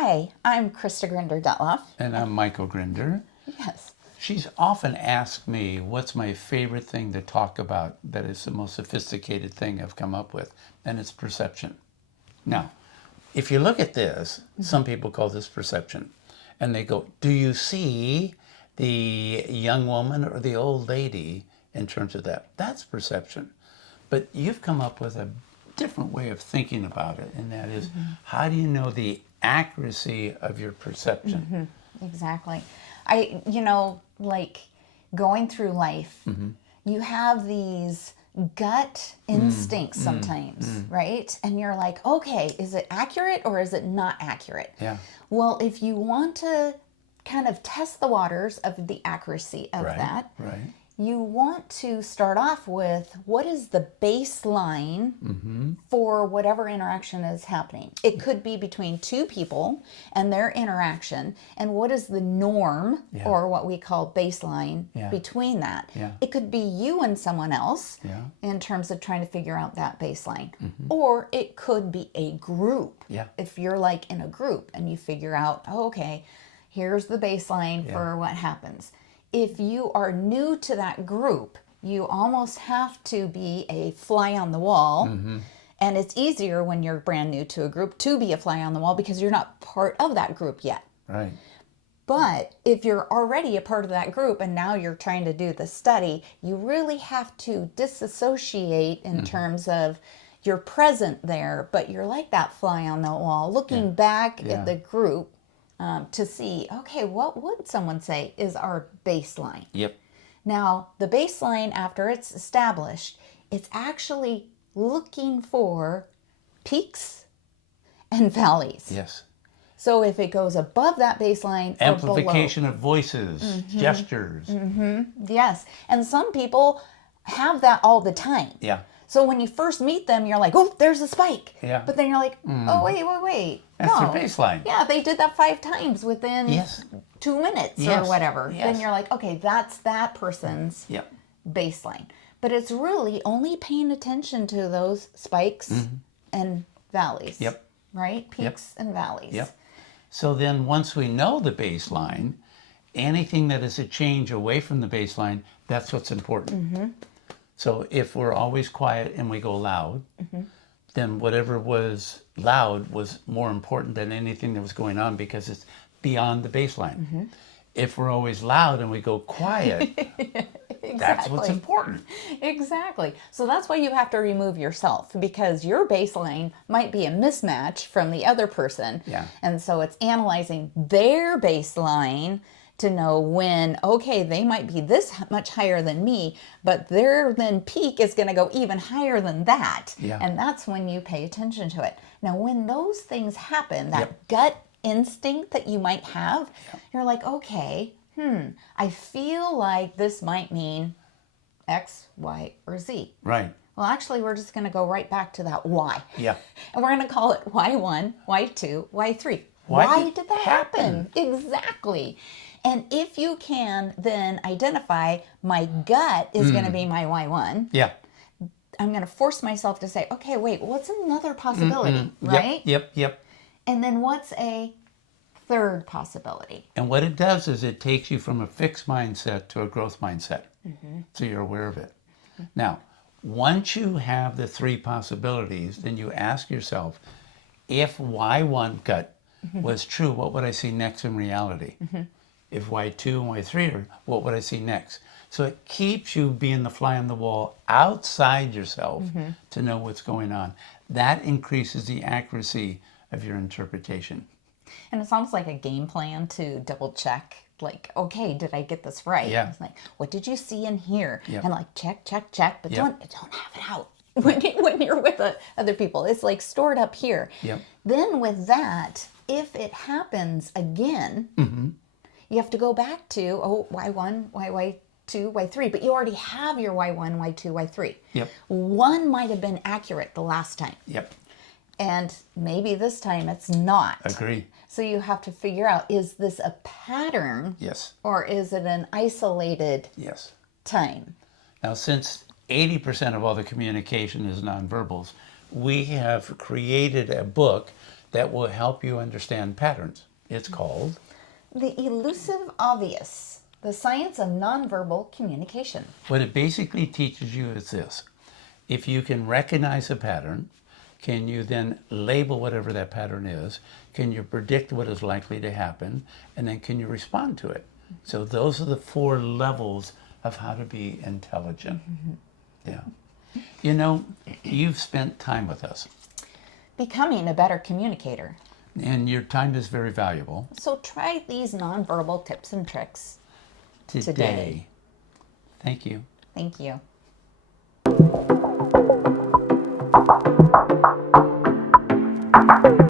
Hi, I'm Krista Grinderlens. And I'm Michael Grinder. Yes. She's often asked me what's my favorite thing to talk about that is the most sophisticated thing I've come up with, and it's perception. Now, if you look at this, some people call this perception, and they go, do you see the young woman or the old lady in terms of that? That's perception. But you've come up with a different way of thinking about it, and that is, how do you know the accuracy of your perception? Exactly. Like going through life, you have these gut instincts sometimes, right? And you're like, okay, is it accurate or is it not accurate? Yeah. Well, if you want to kind of test the waters of the accuracy of that, Right. you want to start off with what is the baseline for whatever interaction is happening. It could be between two people and their interaction, and what is the norm or what we call baseline between that. Yeah. It could be you and someone else Yeah. in terms of trying to figure out that baseline. Or it could be a group. Yeah. If you're like in a group and you figure out, oh, okay, here's the baseline for what happens. If you are new to that group, you almost have to be a fly on the wall. And it's easier when you're brand new to a group to be a fly on the wall because you're not part of that group yet. Right. But if you're already a part of that group and now you're trying to do the study, you really have to disassociate in terms of you're present there, but you're like that fly on the wall, looking back at the group. To see, okay, what would someone say is our baseline? Yep. Now, the baseline, after it's established, it's actually looking for peaks and valleys. Yes. So if it goes above that baseline or Amplification of voices, gestures. below. Yes. And some people have that all the time. Yeah. So when you first meet them, you're like, oh, there's a spike. Yeah. But then you're like, oh, wait. That's no. their baseline. Yeah, they did that 5 times within 2 minutes or whatever. Yes. Then you're like, okay, that's that person's baseline. But it's really only paying attention to those spikes and valleys. Yep. Right? Peaks and valleys. Yep. So then once we know the baseline, anything that is a change away from the baseline, that's what's important. So if we're always quiet and we go loud, then whatever was loud was more important than anything that was going on because it's beyond the baseline. If we're always loud and we go quiet, that's what's important. Exactly. So that's why you have to remove yourself because your baseline might be a mismatch from the other person. Yeah. And so it's analyzing their baseline to know when, okay, they might be this much higher than me, but their then peak is going to go even higher than that. Yeah. And that's when you pay attention to it. Now, when those things happen, that gut instinct that you might have, you're like, okay, I feel like this might mean X, Y, or Z. Right. Well, actually, we're just going to go right back to that Y. Yeah. And we're going to call it Y1, Y2, Y3. Why Why did did that happen? Exactly. And if you can then identify my gut is going to be my Y1, Yeah. I'm going to force myself to say, okay, wait, what's another possibility, right? Yep. And then what's a third possibility? And what it does is it takes you from a fixed mindset to a growth mindset. So you're aware of it. Now, once you have the 3 possibilities, then you ask yourself, if Y1 gut was true, what would I see next in reality? If Y2 and Y3 are, what would I see next? So it keeps you being the fly on the wall outside yourself to know what's going on. That increases the accuracy of your interpretation. And it's almost like a game plan to double check. Like, okay, did I get this right? Yeah. It's like, what did you see in here? Yep. And like, check, but Yep. don't have it out when you're with other people. It's like stored up here. Yep. Then with that, if it happens again, you have to go back to, Y1, Y2, Y3, but you already have your Y1, Y2, Y3. Yep. One might have been accurate the last time. Yep. And maybe this time it's not. Agree. So you have to figure out, is this a pattern? Yes. Or is it an isolated Yes. time? Now, since 80% of all the communication is nonverbals, we have created a book that will help you understand patterns. It's called The Elusive Obvious, the Science of Nonverbal Communication. What it basically teaches you is this. If you can recognize a pattern, can you then label whatever that pattern is? Can you predict what is likely to happen? And then can you respond to it? So those are the 4 levels of how to be intelligent. Yeah. You know, you've spent time with us, Becoming a better communicator. and your time is very valuable. So try these nonverbal tips and tricks Today. today. Thank you. Thank you.